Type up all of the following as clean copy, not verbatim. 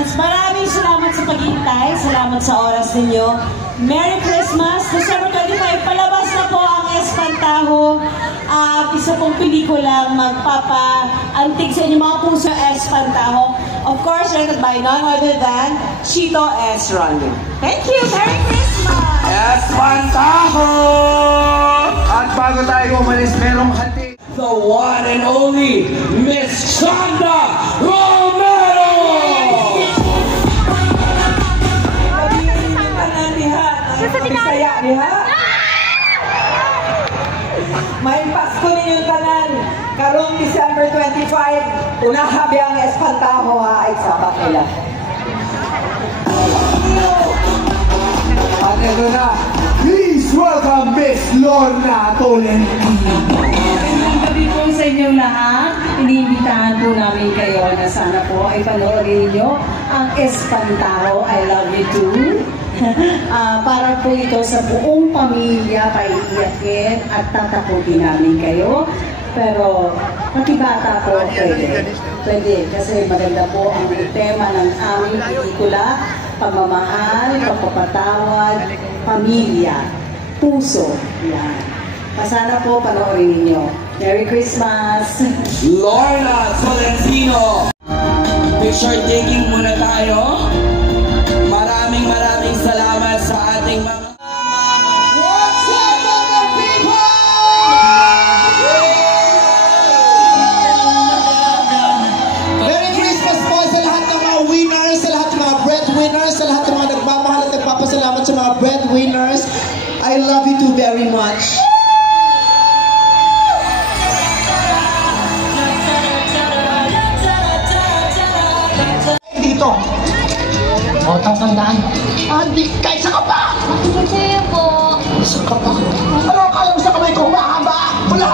audience. Maraming salamat sa paghihintay. Salamat sa oras ninyo. Merry Christmas! December 25, palabas na po ang Espantaho. Isa pong pelikulang magpapa-antig sa inyong mga puso Espantaho. Of course, directed by none other than Chito S. Ronnie. Thank you! Merry Christmas! Espantaho! At bago tayo umalis, merong hati. The one and only Miss Shonda Romero! Bisaya niha. May Pasko ninyong tanan. Karong December 25, unahabi ang Espantaho ha, ay sabak nila. At ito na, please welcome Miss Lorna Tolentino. Magandang gabi po sa inyong lahat. Iniimbitahan po namin kayo na sana po ay panoorin niyo ang Espantaho, I Love You Too. Para po ito sa buong pamilya, paiiyakin at tatakutin namin kayo. Pero makibata po pwede. Pwede kasi maganda po ang tema ng aming pelikula, pagmamahal, pagpapatawad, pamilya, puso. Yan. Sana po panoorin ninyo. Merry Christmas! Lorna Tolentino! Picture taking muna tayo. Maraming salamat sa ating mga... What's up, mga people? Merry Christmas po sa lahat ng mga winners, sa lahat ng mga breadwinners, sa lahat ng mga nagmamahal at nagpapasalamat sa mga breadwinners. I love you too very much. Dito. O, tatandaan. Hindi, kahit sa ka pa! Kasi po. Sa ka pa? Ano akala mo sa kamay ko? Mahaba! Wala!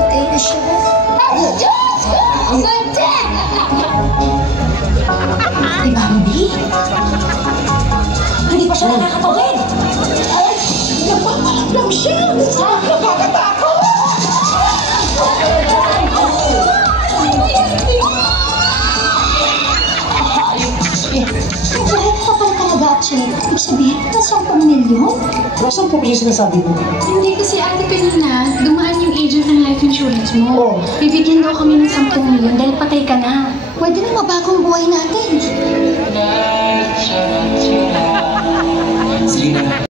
Patay na siya. Ay, Diyos! Ganda! Di ba, hindi? Hindi pa siya nakakatawid. Ay! Nagpapalag lang siya! Nakakatakot! Ibig sabihin, nasa 10 milyon? Nasaan po yung sinasabi mo? Hindi kasi ate kanina, dumaan yung agent ng life insurance mo. Oh. Bibigyan daw kami ng 10 milyon dahil patay ka na. Pwede na mabagong buhay natin.